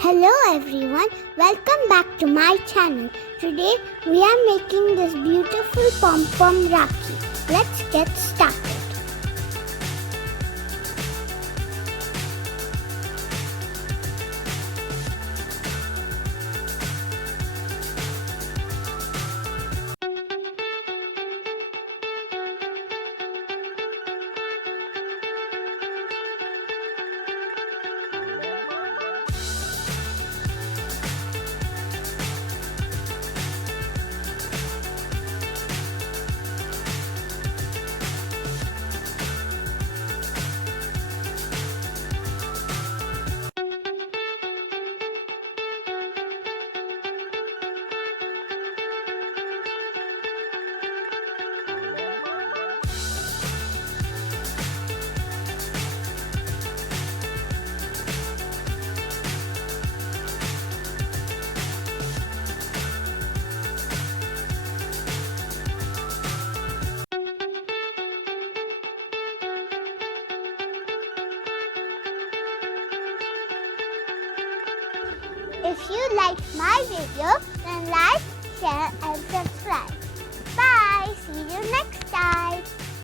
Hello everyone, welcome back to my channel. Today we are making this beautiful pom-pom Rakhi. Let's get started. If you like my video, then like, share and subscribe. Bye! See you next time!